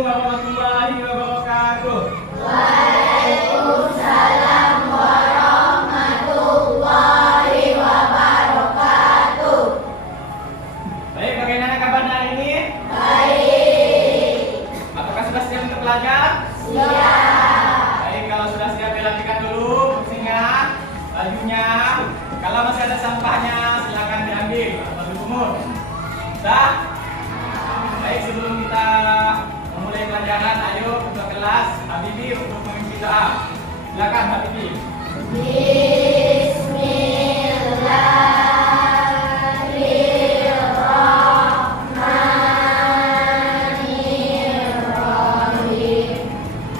warahmatullahi wabarakatuh. Waalaikumsalam warahmatullahi wabarakatuh. Baik, bagaimana kabar hari ini? Baik. Apakah sudah siap untuk belajar? Siap. Baik, kalau sudah siap dirapikan dulu kursinya, bajunya. Kalau masih ada sampahnya silakan diambil atau dipungut. Sudah? Baik, sebelum kita memulai pelajaran, ayo ketua kelas Habibi untuk memimpin doa. Silakan Habibi. Bismillahirrahmanirrahim.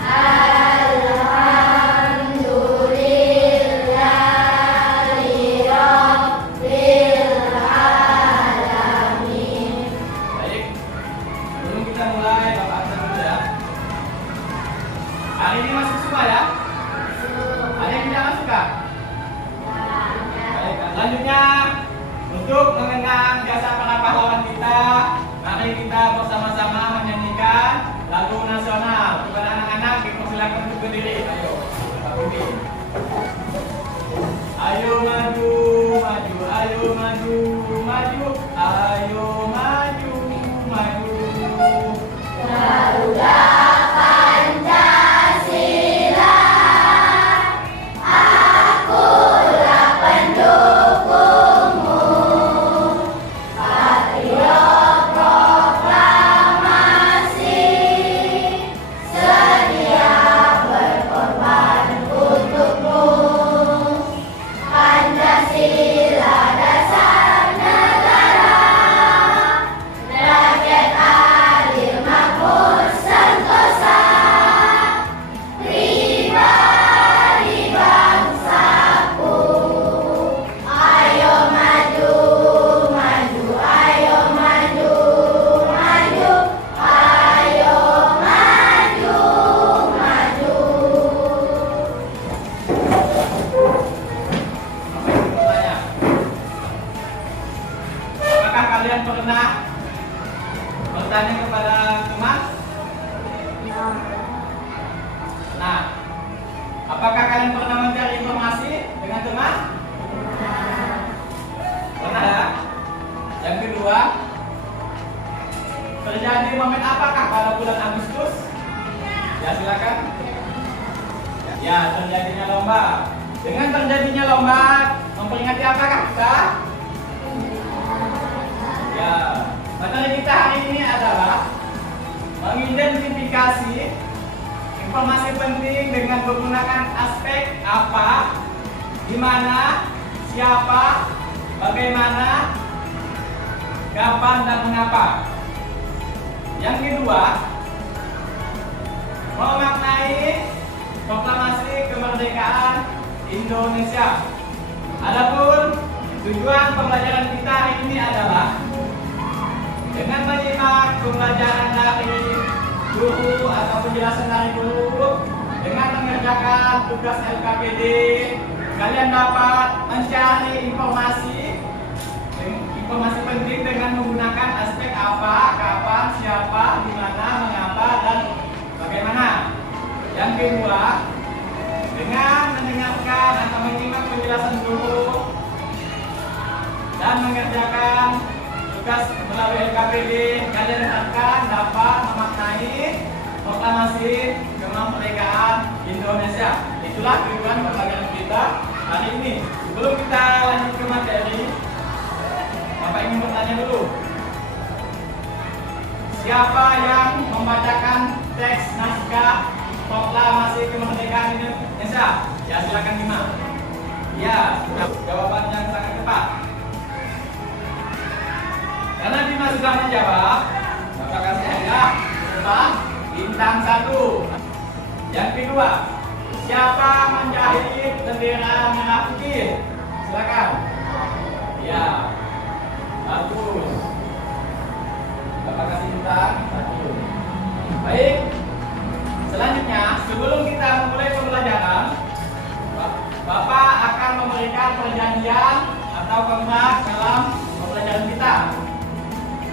Alhamdulillahirabbil alamin. Baik, sebelum kita mulai, Bapak absen dulu ya. Hari ini masuk semua ya? Ada yang tidak masuk kah? Baik, selanjutnya untuk mengenang jasa para pahlawan kita, mari kita bersama-sama menyanyikan lagu nasional. Kepada anak-anak dipersilakan untuk berdiri. Ayo, Pak Budi. Ayo maju, maju, ayo maju, maju, ayo maju, maju. Garuda Pancasila, akulah pendukungmu. Patriot proklamasi, sedia berkorban untukmu. Pancasila dasar negara, rakyat adil makmur sentosa, pribadi bangsaku. Ayo maju, maju, ayo maju, maju, ayo maju, maju. Apa yang bertanya? Apakah kalian pernah bertanya kepada Mas? Nah, apakah kalian pernah mencari informasi dengan teman? Pernah ya? Yang kedua, terjadi momen apakah pada bulan Agustus? Ya silakan. Ya, terjadinya lomba. Dengan terjadinya lomba, memperingati apakah kita? Ya, materi kita hari ini adalah mengidentifikasi informasi penting dengan menggunakan aspek apa, di mana, siapa, bagaimana, kapan, dan mengapa. Yang kedua, memaknai proklamasi kemerdekaan Indonesia. Adapun tujuan pembelajaran kita hari ini adalah dengan menyimak pembelajaran dari guru atau penjelasan dari guru, dengan mengerjakan tugas LKPD, kalian dapat mencari informasi penting dengan menggunakan aspek apa, kapan, siapa, di mana, mengapa, dan bagaimana. Yang kedua, dengan mendengarkan atau menyimak penjelasan guru dan mengerjakan tugas melalui LKPD, kalian akan dapat memaknai proklamasi kemerdekaan Indonesia. Itulah tujuan pembelajaran kita hari ini. Sebelum kita lanjut ke materi, Bapak ingin bertanya dulu. Siapa yang membacakan teks naskah proklamasi kemerdekaan Indonesia? Ya silakan Bima. Ya, jawaban yang sangat tepat. Karena Bima sudah menjawab, Bapak kasih hadiah berupa bintang 1. Yang kedua, siapa menjahit bendera merah putih? Silakan. Ya, bagus. Bapak kasih bintang 1. Baik. Selanjutnya, sebelum kita memulai pembelajaran, Bapak akan memberikan perjanjian atau kontrak dalam pembelajaran kita.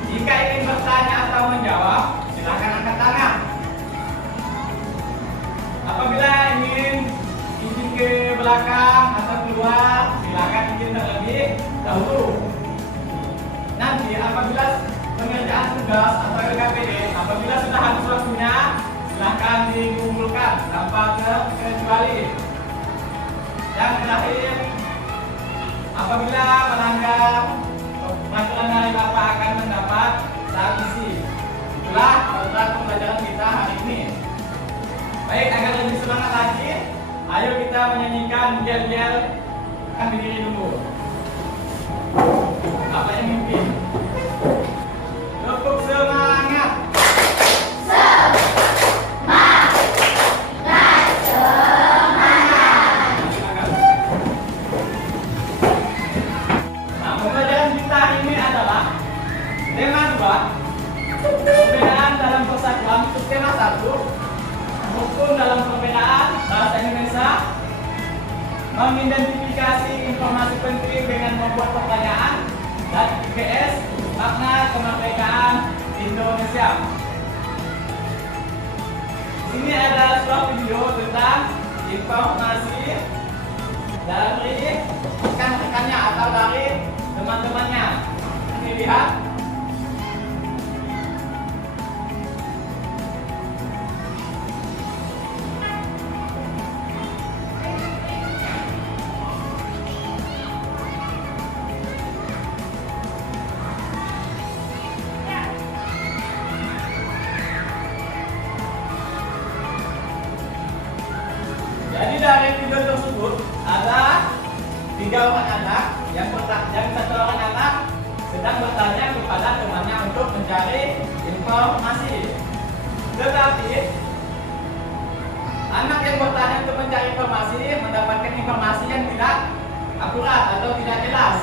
Jika ingin bertanya atau menjawab, silakan angkat tangan. keluar, silakan izin terlebih dahulu. Nanti apabila pengerjaan tugas atau LKPD, apabila sudah habis waktunya, silakan dikumpulkan tanpa terkecuali. Yang terakhir, apabila melanggar peraturan dari Bapak akan mendapat sanksi. Itulah tentang pembelajaran kita hari ini. Baik, agar lebih semangat lagi, ayo kita menyanyikan yel-yel. Kan berdiri dulu. Apa yang mimpin? Tepuk semangat. Nah, pembelajaran kita hari ini adalah tema 2, perbedaan dalam persatuan untuk tema 1, hukum dalam perbedaan bahasa Indonesia, mengidentifikasi informasi penting dengan membuat pertanyaan, dan IPS, makna kemerdekaan Indonesia. Ini ada sebuah video tentang informasi dari rekan-rekannya atau dari teman-temannya. Ini lihat. Jadi dari video tersebut ada 3 orang anak yang satu orang anak sedang bertanya kepada temannya untuk mencari informasi. Tetapi anak yang bertanya untuk mencari informasi mendapatkan informasi yang tidak akurat atau tidak jelas.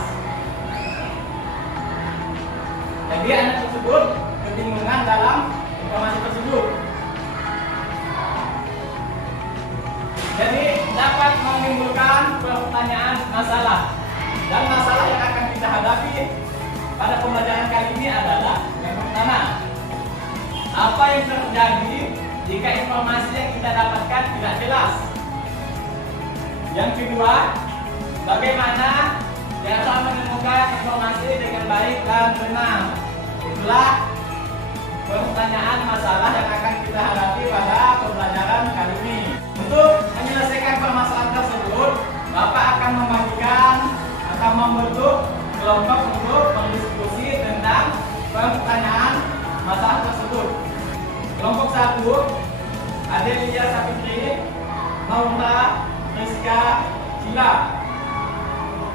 Jadi anak tersebut kebingungan dalam informasi tersebut. Jadi dapat menimbulkan pertanyaan masalah. Dan masalah yang akan kita hadapi pada pembelajaran kali ini adalah yang pertama, apa yang terjadi jika informasi yang kita dapatkan tidak jelas. Yang kedua, bagaimana cara menemukan informasi dengan baik dan benar. Itulah pertanyaan masalah yang akan kita hadapi pada pembelajaran kali ini. Untuk menyelesaikan permasalahan tersebut, Bapak akan membagikan atau membentuk kelompok untuk berdiskusi tentang pertanyaan masalah tersebut. Kelompok 1, Adelia Sapitri, Maura Rizka Cila.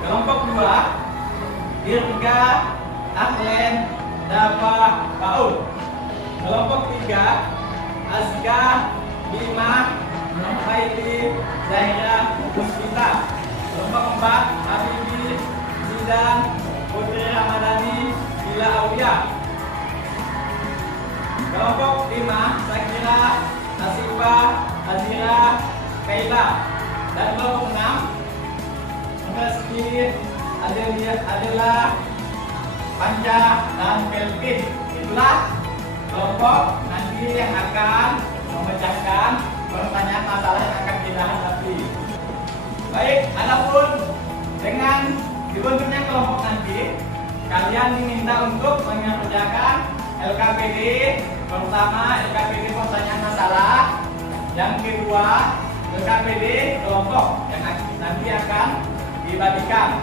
Kelompok 2, Dirga Ahlen Dava Paul. Kelompok 3, Azka Bima Nurhaiti Zahira Puspita. Kelompok 4, Habibi Zidan Putri Ramadhani Bila Aulia. Kelompok 5, Sakira Asifa Azira Kaila. Dan kelompok 6, Reski Adela Panja dan Pelvin. Itulah kelompok nanti yang akan memecahkan pertanyaan masalah yang akan kita hadapi. Baik, adapun dengan dibentuknya kelompok nanti, kalian diminta untuk mengerjakan LKPD. Pertama, LKPD pertanyaan masalah. Yang kedua, LKPD kelompok yang nanti akan dibagikan.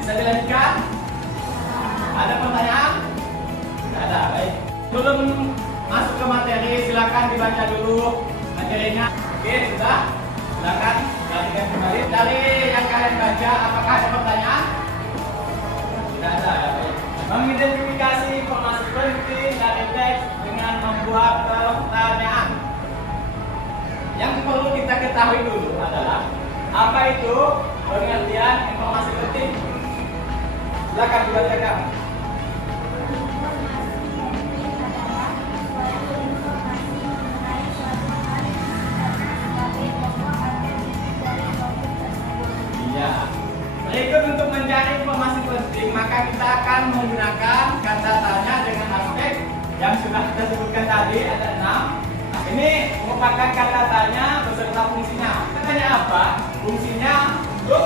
Bisa dilanjutkan? Ada pertanyaan? Tidak ada, baik. Sebelum masuk ke materi, silakan dibaca dulu materinya. Oke, sudah? Silakan perhatikan kembali. Dari yang kalian baca, apakah ada pertanyaan? Tidak ada, ya baik. Mengidentifikasi informasi penting dari teks dengan membuat pertanyaan. Yang perlu kita ketahui dulu adalah apa itu pengertian informasi penting. Silakan dibacakan. Iya. Berikut untuk mencari informasi penting, maka kita akan menggunakan kata tanya dengan aspek yang sudah kita sebutkan tadi, ada 6. Ini merupakan kata tanya beserta fungsinya. Katanya apa? Fungsinya untuk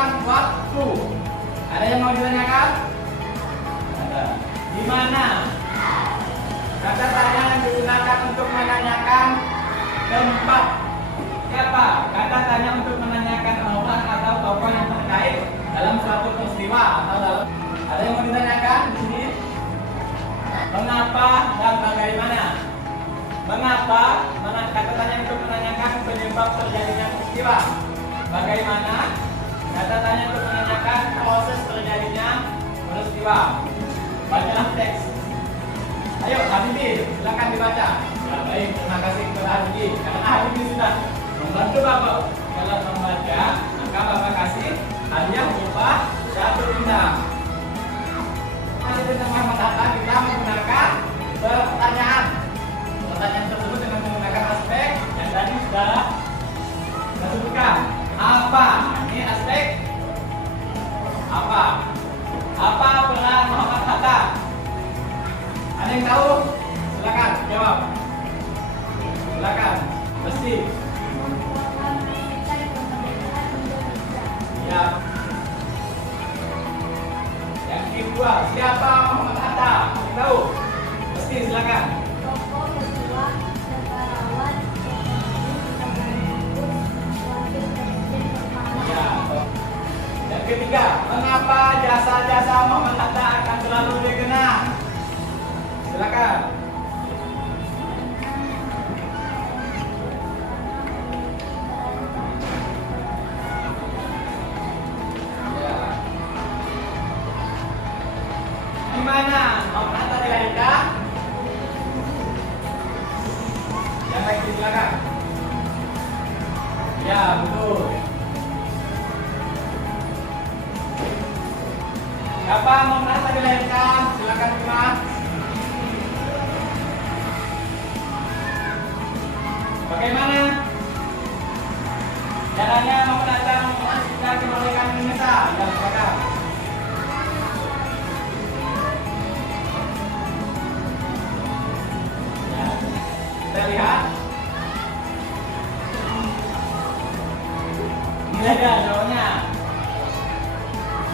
tentang waktu. Ada yang mau ditanyakan? Ada. Di mana? Kata tanya yang digunakan untuk menanyakan tempat. Siapa? Kata tanya untuk menanyakan orang atau tokoh yang terkait dalam suatu peristiwa atau dalam. Ada yang mau ditanyakan di sini? Mengapa dan bagaimana? Mengapa? Kata tanya untuk menanyakan penyebab terjadinya peristiwa. Bagaimana? Kata tanya untuk menanyakan proses terjadinya peristiwa. Bacalah teks. Ayo, Habibie, silakan dibaca. Ya, baik, terima kasih kepada Habibie. Karena Habibie sudah membantu Bapak dalam membaca, maka Bapak kasih hadiah berupa 1 bintang. Masih tentang Muhammad Hatta, kita menggunakan pertanyaan. Pertanyaan tersebut dengan menggunakan aspek yang tadi sudah kita sebutkan. Apa? Ini aspek apa? Apa peran Muhammad Hatta? Ada yang tahu? Silakan jawab. Silakan. Pasti. Ya. Yang kedua, siapa Muhammad Hatta? Ada yang tahu? Pasti, silakan. Tokoh ketua negarawan wakil presiden pertama. Ya. Yang ketiga, mengapa jasa-jasa Muhammad Hatta akan selalu dikenang? Silakan. Ya. Di mana Muhammad Hatta dilahirkan? Yang baik, silakan. Ya, betul. Siapa Muhammad Hatta dilahirkan? Silakan terima. Bagaimana caranya Muhammad Hatta memastikan kemerdekaan Indonesia? Ya, silakan. Ya, kita lihat. Ini ada jawabannya.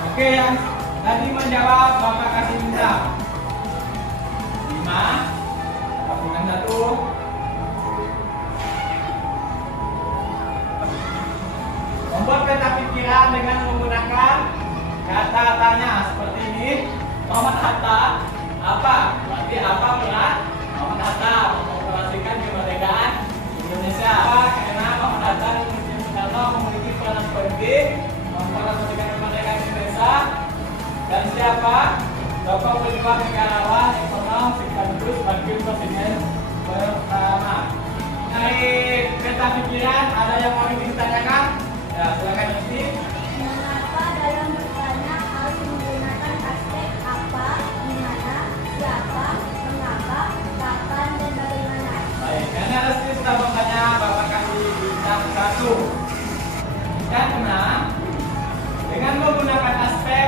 Oke, yang tadi menjawab Bapak kasih bintang 5. Bapak bintang 1. Membuat peta pikiran dengan menggunakan kata tanya seperti ini. Muhammad Hatta apa? Berarti apa peran Muhammad Hatta mempromosikan kemerdekaan Indonesia? Karena Muhammad Hatta dan Sultan Soekarno memiliki peran penting mempromosikan kemerdekaan Indonesia. Dan siapa? Tokoh pejuang negarawan ekonom sekaligus wakil presiden pertama. Naik peta pikiran, ada yang mau ditanyakan? Ya, silakan isi. Mengapa dalam bertanya harus menggunakan aspek apa, di mana, siapa, mengapa, kapan, dan bagaimana? Baik, karena Resti sudah bertanya, Bapak kasih bintang 1. Karena dengan menggunakan aspek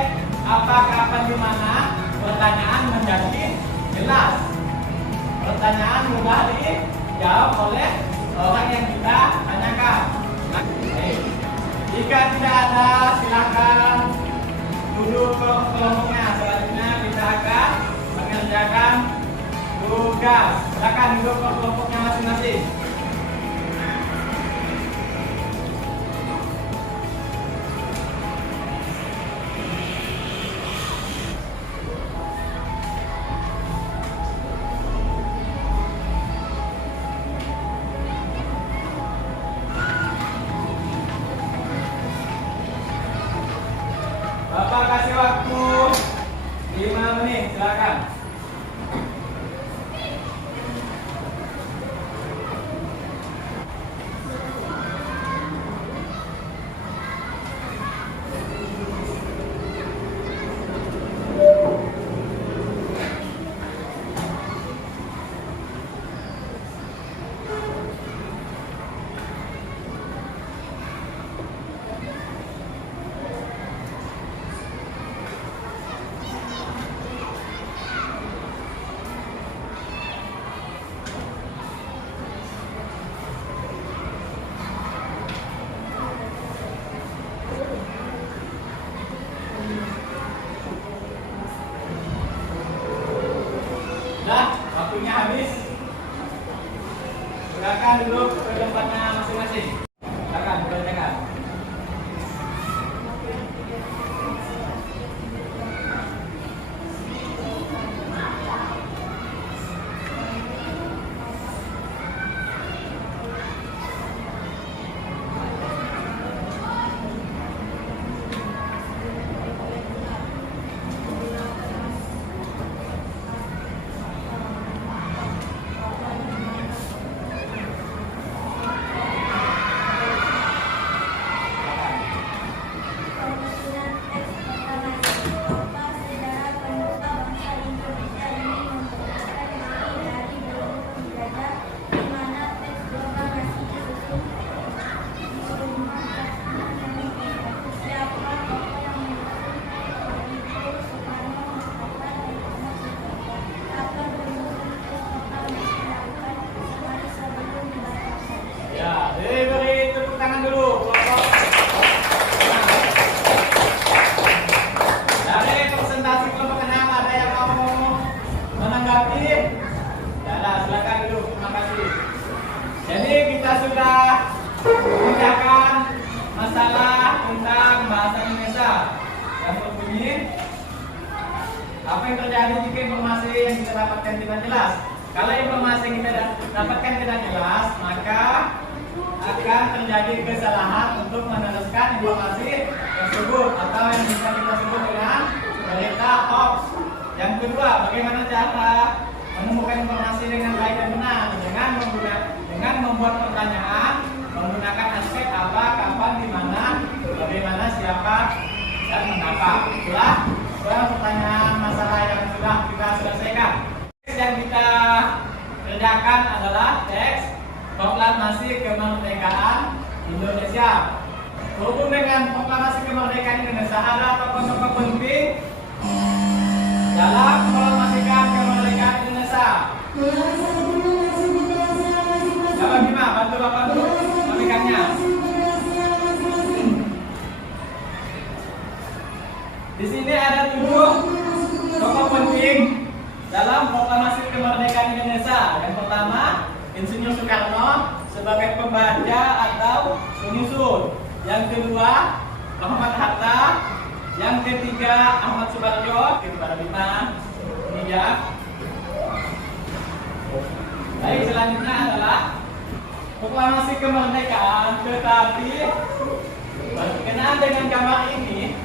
apa, kapan, di mana, pertanyaan menjadi jelas. Pertanyaan mudah dijawab oleh orang yang kita tanyakan. Baik. Jika tidak ada, silakan duduk ke kelompoknya. Selanjutnya kita akan mengerjakan tugas. Silakan duduk ke kelompoknya masing-masing. Bapak kasih waktu 5 menit, silakan. habis. Silakan duduk ke tempatnya masing-masing. Silakan dibacakan. Pembangunan eksploitasi Kota sejarah pemuda bangsa Indonesia ini memperlihatkan diri dari dulu penjajah, di mana teks proklamasi disusun di rumah tahanan yang memperlihatkan siapa tokoh yang menyusun itu Soekarno, Mustafa, dan Ahmad Sutarjo akan menyusun teks proklamasi dilakukan sehari sebelum dibacakan. Ya, beri tepuk tangan dulu. Dari presentasi kelompok 6 ada yang mau menanggapi? Ya, silakan dulu. Terima kasih. Jadi kita sudah mengerjakan masalah tentang bahasa Indonesia yang berbunyi apa yang terjadi jika informasi yang kita dapatkan tidak jelas. Kalau informasi yang kita dapatkan tidak jelas, maka akan terjadi kesalahan untuk meneruskan informasi tersebut atau yang bisa kita sebut dengan berita hoax. Yang kedua, bagaimana cara menemukan informasi dengan baik dan benar dengan membuat pertanyaan menggunakan aspek apa, kapan, di mana, bagaimana, siapa, dan mengapa. Itulah pertanyaan masalah yang sudah kita selesaikan. Teks yang kita kerjakan adalah teks Proklamasi Kemerdekaan Indonesia. Berhubung dengan Proklamasi Kemerdekaan Indonesia, ada tokoh-tokoh penting dalam proklamasikan kemerdekaan Indonesia. Bapak Bima, bantu Bapak dulu sampaikannya. Di sini ada 7 tokoh penting dalam proklamasi kemerdekaan Indonesia. Yang pertama, Insinyur Soekarno sebagai pembaca atau penyusun. Yang kedua, Muhammad Hatta. Yang ketiga, Ahmad Sutarjo. Kepada 5. Ini ya. Baik, selanjutnya adalah proklamasi kemerdekaan. Tetapi berkenaan dengan gambar ini,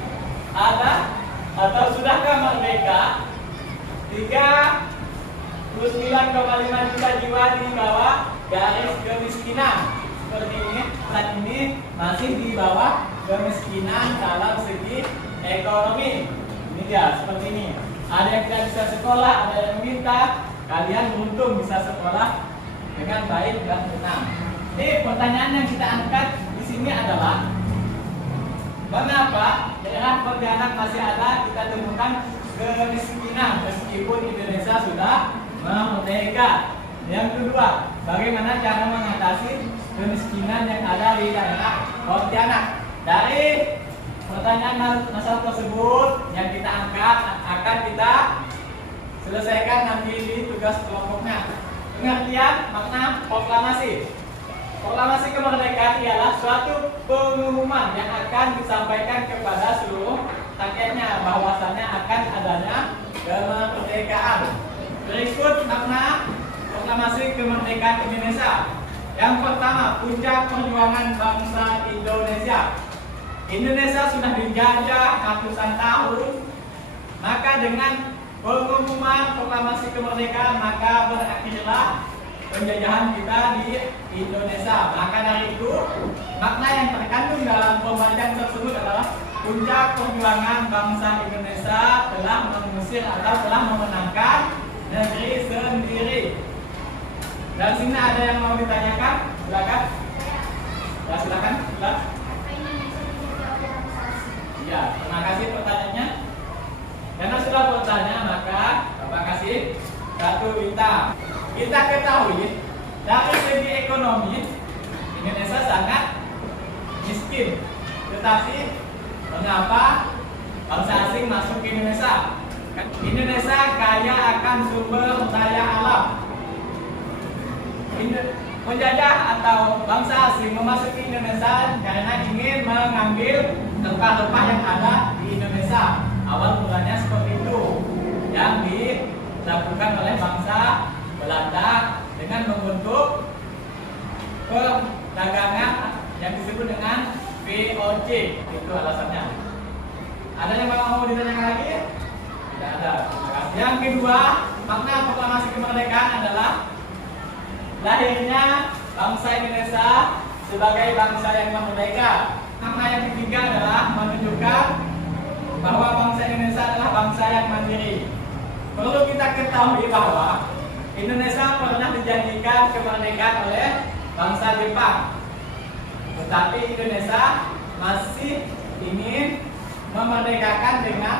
ada atau sudahkah merdeka 39,5 juta jiwa di bawah garis kemiskinan. Seperti ini, saat ini masih di bawah kemiskinan dalam segi ekonomi. Ini dia, seperti ini. Ada yang tidak bisa sekolah, ada yang minta. Kalian beruntung bisa sekolah dengan baik dan benar. Ini pertanyaan yang kita angkat di sini adalah mengapa daerah Pontianak masih ada kita temukan kemiskinan meskipun Indonesia sudah merdeka. Yang kedua, bagaimana cara mengatasi kemiskinan yang ada di daerah Pontianak? Dari pertanyaan masalah tersebut yang kita angkat akan kita selesaikan nanti di tugas kelompoknya. Pengertian makna proklamasi. Proklamasi kemerdekaan ialah suatu pengumuman yang akan disampaikan kepada seluruh rakyatnya bahwasannya akan adanya kemerdekaan. Berikut makna proklamasi kemerdekaan Indonesia. Yang pertama, puncak perjuangan bangsa Indonesia. Indonesia sudah dijajah ratusan tahun, maka dengan pengumuman proklamasi kemerdekaan maka berakhirlah penjajahan kita di Indonesia. Maka dari itu, makna yang terkandung dalam pembacaan tersebut adalah puncak perjuangan bangsa Indonesia telah mengusir atau telah memenangkan negeri sendiri. Dan sini ada yang mau ditanyakan? Silakan. Ya, silakan. Ya, terima kasih pertanyaannya. Karena sudah bertanya, maka Bapak kasih 1 bintang. Kita ketahui dari segi ekonomi Indonesia sangat miskin. Tetapi mengapa bangsa asing masuk ke Indonesia? Indonesia kaya akan sumber daya alam. penjajah atau bangsa asing memasuki Indonesia karena ingin mengambil rempah-rempah yang ada di Indonesia. Awal mulanya seperti itu, yang dilakukan oleh bangsa Belanda dengan membentuk perdagangan yang disebut dengan VOC. Itu alasannya. Ada yang mau ditanyakan lagi? Tidak ada. Yang kedua, makna proklamasi kemerdekaan adalah lahirnya bangsa Indonesia sebagai bangsa yang merdeka. Makna yang ketiga adalah menunjukkan bahwa bangsa Indonesia adalah bangsa yang mandiri. Perlu kita ketahui bahwa Indonesia pernah dijanjikan kemerdekaan oleh bangsa Jepang, tetapi Indonesia masih ingin memerdekakan dengan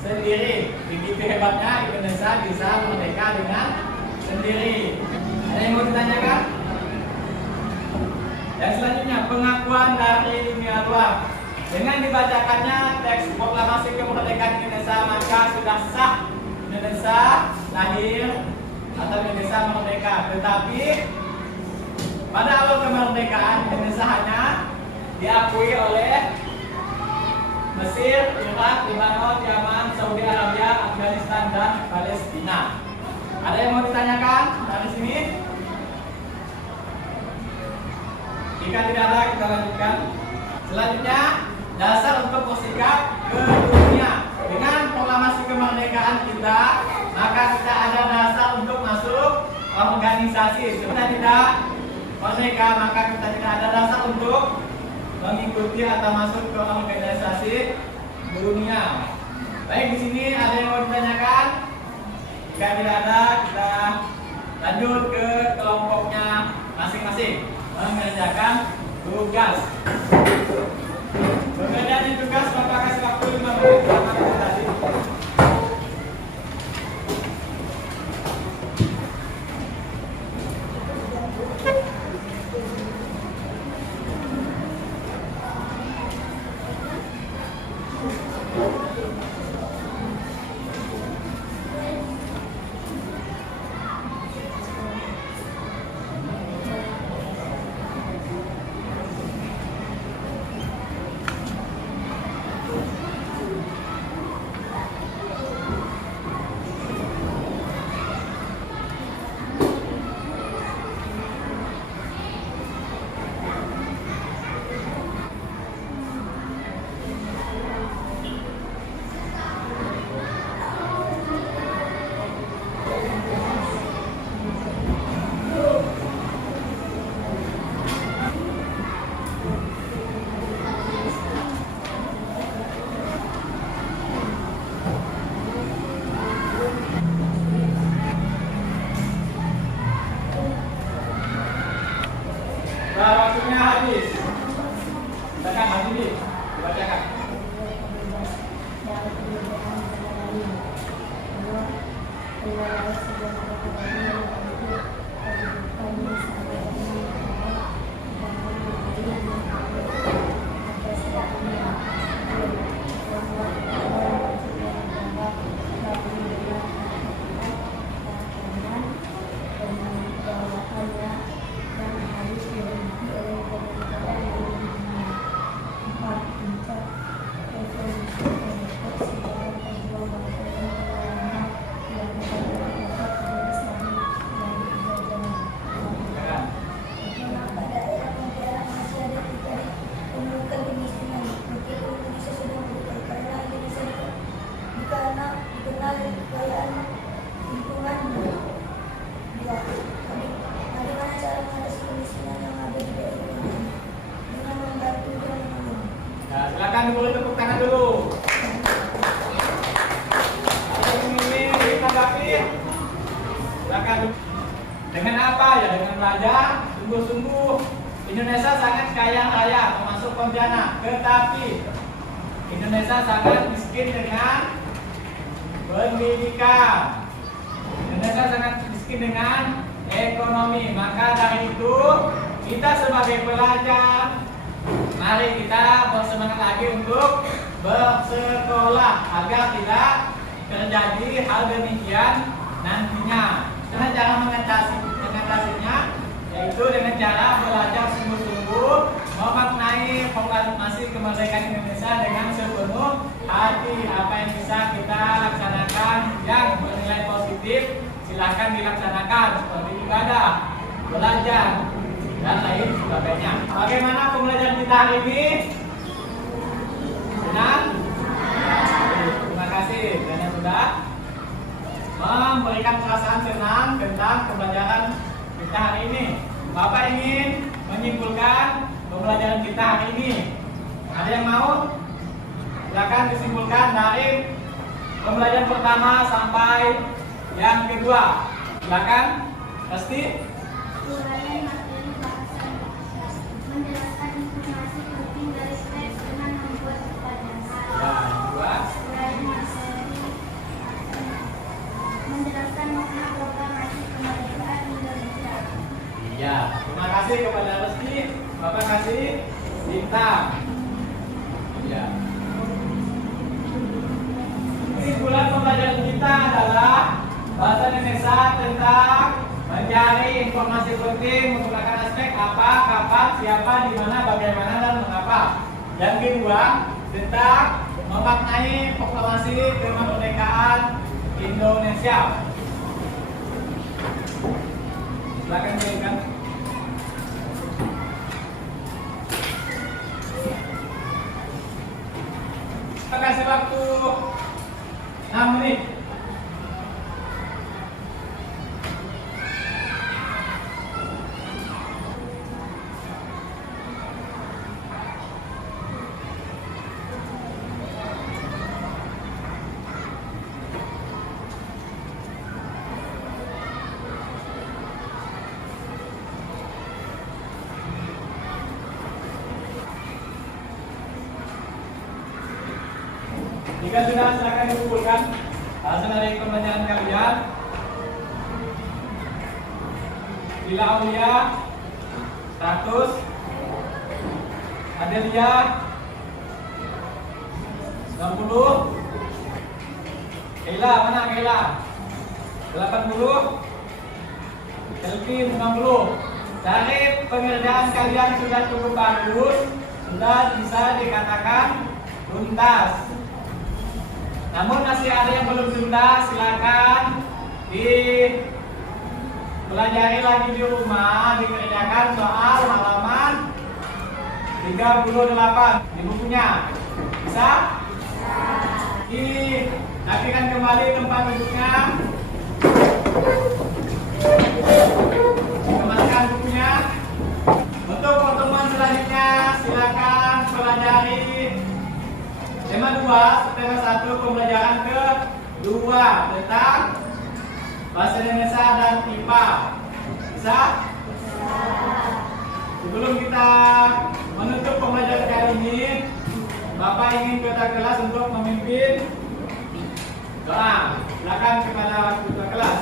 sendiri. Begitu hebatnya Indonesia bisa merdeka dengan sendiri. Ada yang mau ditanyakan? Dan selanjutnya, pengakuan dari dunia luar. Dengan dibacakannya teks proklamasi kemerdekaan Indonesia, maka sudah sah Indonesia lahir atau Indonesia merdeka. Tetapi pada awal kemerdekaan Indonesia hanya diakui oleh Mesir, Irak, Lebanon, Yaman, Saudi Arabia, Afghanistan, dan Palestina. Ada yang mau ditanyakan dari sini? Jika tidak ada, kita lanjutkan. Selanjutnya, dasar untuk bersikap ke dunia. Dengan proklamasi kemerdekaan kita, maka kita ada dasar untuk masuk organisasi. Kita tidak merdeka, maka kita tidak ada dasar untuk mengikuti atau masuk ke organisasi dunia. Baik, di sini ada yang mau ditanyakan? Jika tidak ada, kita lanjut ke kelompoknya masing-masing mengerjakan tugas. Pengerjaan tugas Bapak kasih waktu 5 menit sama presentasi. Waktunya habis. Silakan Mas Didi, dibacakan. Silakan boleh tepuk tangan dulu. Ada yang ingin ditanggapi? Silakan. Dengan apa ya? Dengan belajar sungguh-sungguh. Indonesia sangat kaya raya, termasuk Pontianak. Tetapi Indonesia sangat miskin dengan pendidikan. Indonesia sangat miskin dengan ekonomi. Maka dari itu kita sebagai pelajar, mari kita bersemangat lagi untuk bersekolah agar tidak terjadi hal demikian nantinya. Karena cara mengatasinya kemerdekaan Indonesia dengan sepenuh hati. Apa yang bisa kita laksanakan yang bernilai positif, silahkan dilaksanakan seperti ibadah, belajar, dan lain sebagainya. Bagaimana pembelajaran kita hari ini? Senang? Terima kasih karena sudah memberikan perasaan senang tentang pembelajaran kita hari ini. Bapak ingin menyimpulkan pembelajaran kita hari ini. Ada yang mau? Silakan disimpulkan dari pembelajaran pertama sampai yang kedua. Silakan. Pasti. Uraian materi bahasa Indonesia. Menjelaskan informasi penting dari teks dengan membuat pertanyaan. Ya, kedua. Uraian materi menjelaskan makna proklamasi kemerdekaan Indonesia. Iya. Terima kasih kepada Resti. Bapak kasih bintang. Ya. Kesimpulan pembelajaran kita adalah bahasa Indonesia tentang mencari informasi penting menggunakan aspek apa, kapan, siapa, di mana, bagaimana, dan mengapa. Yang kedua, tentang memaknai proklamasi kemerdekaan Indonesia. Silakan jelaskan. Kita kasih waktu 6 menit. Jika sudah, silakan dikumpulkan hasil dari pembelajaran kalian. Bila Aulia 100, Adelia 60, Keila mana Keila 80, Kelvin 90. Dari pengerjaan kalian sudah cukup bagus, sudah bisa dikatakan tuntas. Namun masih ada yang belum tuntas, silakan dipelajari lagi di rumah, dikerjakan soal halaman 38 di bukunya. Bisa? Rapikan kembali tempat duduknya. Kembalikan bukunya. Untuk pertemuan selanjutnya, silakan pelajari tema 2, tema 1 pembelajaran kedua tentang bahasa Indonesia dan IPA. Bisa? Sebelum kita menutup pembelajaran kali ini, Bapak ingin ketua kelas untuk memimpin doa. Silakan kepada ketua kelas.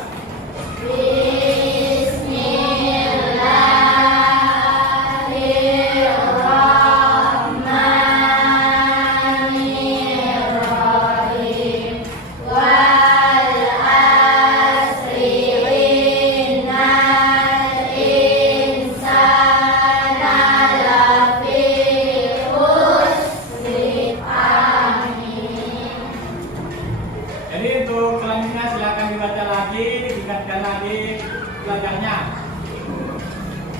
Jadi untuk selanjutnya silakan dibaca lagi, diingatkan lagi belajarnya.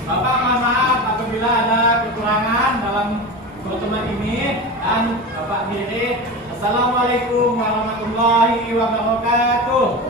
Bapak mohon maaf apabila ada kekurangan dalam pertemuan ini, dan Bapak diri. Assalamualaikum warahmatullahi wabarakatuh.